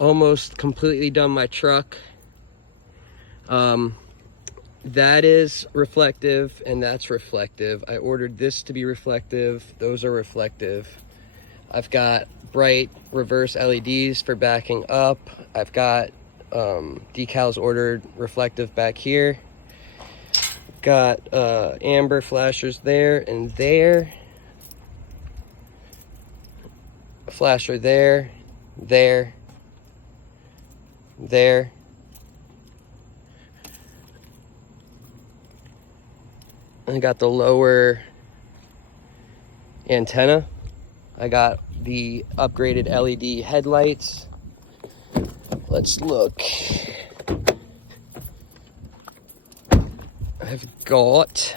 almost completely done my truck. That is reflective and that's reflective. I ordered this to be reflective. Those are reflective. I've got bright reverse LEDs for backing up. I've got decals ordered reflective back here. Got amber flashers there and there. A flasher there, there, there. I got the lower antenna. I got the upgraded LED headlights. Let's look. I've got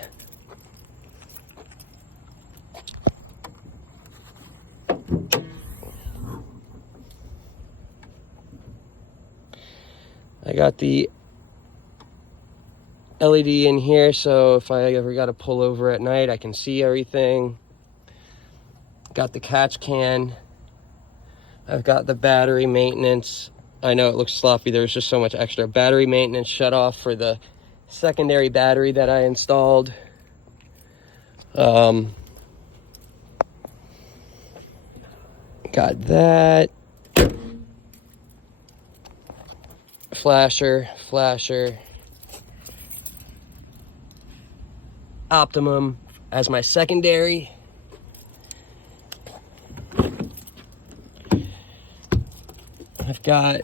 the LED in here, so if I ever got to pull over at night, I can see everything. Got the catch can. I've got the battery maintenance. I know it looks sloppy, there's just so much extra. Battery maintenance shut off for the secondary battery that I installed. Got that. Flasher. Optimum as my secondary. I've got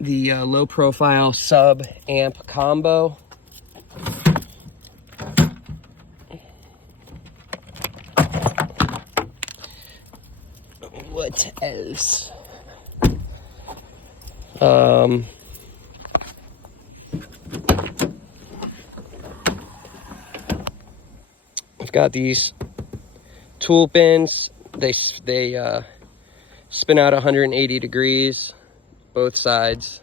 the low profile sub amp combo. What else? I've got these tool pins. They spin out 180 degrees, both sides.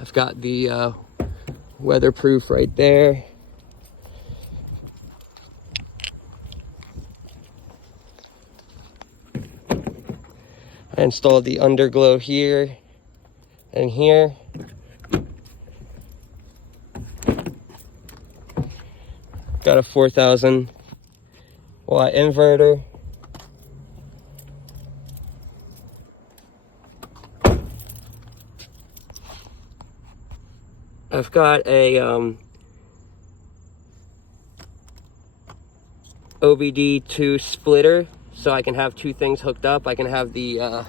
I've got the weatherproof right there. I installed the Underglow here and here. Got a 4,000 watt inverter. I've got a OBD2 splitter, so I can have two things hooked up. I can have the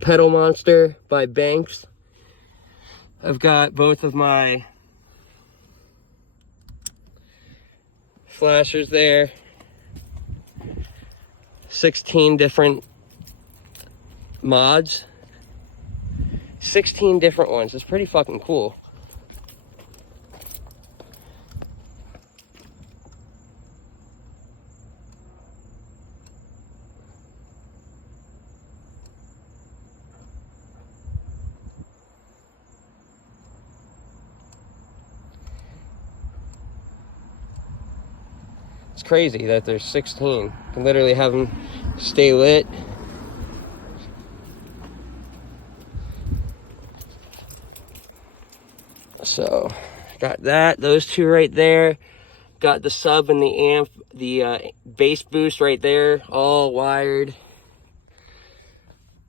Pedal Monster by Banks. I've got both of my flashers there. 16 different mods. 16 different ones. It's pretty fucking cool. It's crazy that there's 16. You can literally have them stay lit. So, got that, those two right there. Got the sub and the amp, the bass boost right there, all wired.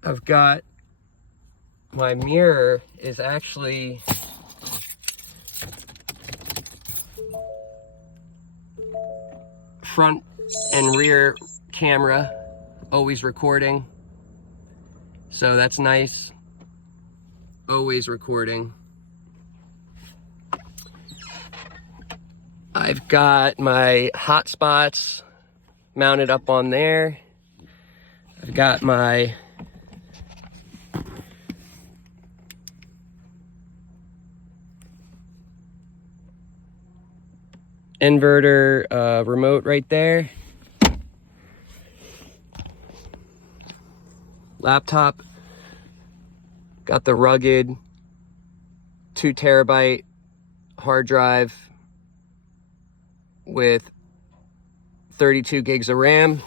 I've got my mirror is actually front and rear camera, always recording. So that's nice. Always recording. I've got my hotspots mounted up on there. I've got my inverter remote right there. Laptop. Got the rugged 2 terabyte hard drive with 32 gigs of RAM.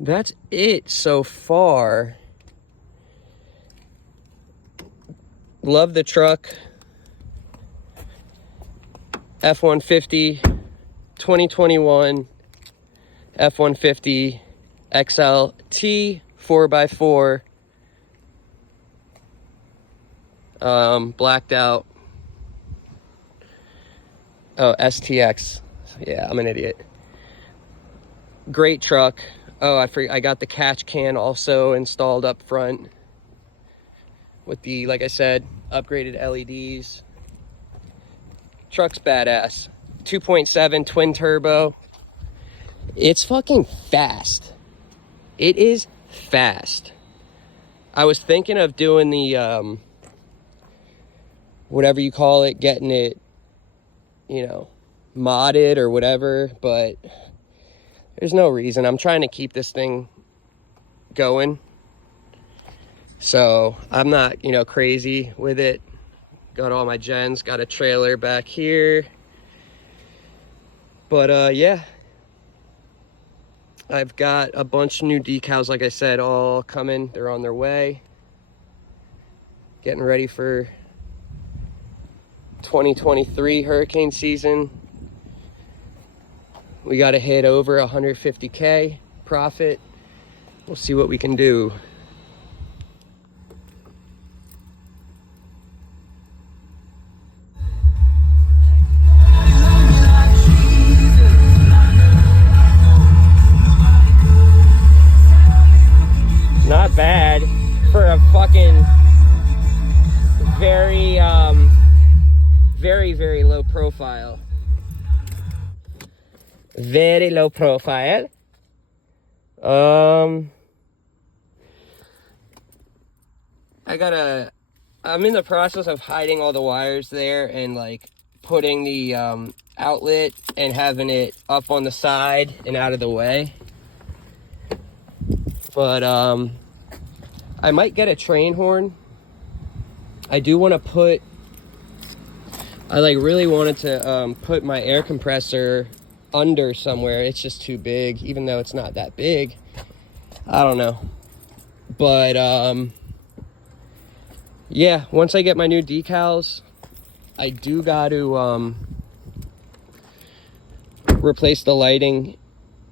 That's it so far. Love the truck. F150 2021 F150 XLT 4x4, blacked out. Oh, STX. Yeah, I'm an idiot. Great truck. Oh, I got the catch can also installed up front with the, like I said, upgraded LEDs. Truck's badass. 2.7 twin turbo. It's fucking fast. It is fast. I was thinking of doing the whatever you call it, getting it, you know, modded or whatever, but there's no reason. I'm trying to keep this thing going, so I'm not, you know, crazy with it. Got all my gens, got a trailer back here, but yeah, I've got a bunch of new decals, like I said, all coming. They're on their way. Getting ready for 2023 hurricane season. We got to hit over 150K profit. We'll see what we can do. Not bad for a fucking very, very low profile. Very low profile. I'm in the process of hiding all the wires there and like putting the outlet and having it up on the side and out of the way. But I might get a train horn. I do want to put, I like really wanted to put my air compressor under somewhere. It's just too big, even though it's not that big. I don't know. But yeah, once I get my new decals, I do got to replace the lighting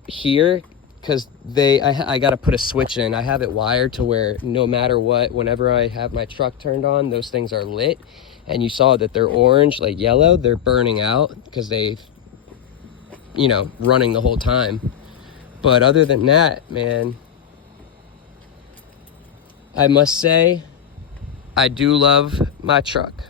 here, because I got to put a switch in. I have it wired to where no matter what, whenever I have my truck turned on, those things are lit. And you saw that they're orange, like yellow. They're burning out because they've, you know, running the whole time. But other than that, man, I must say, I do love my truck.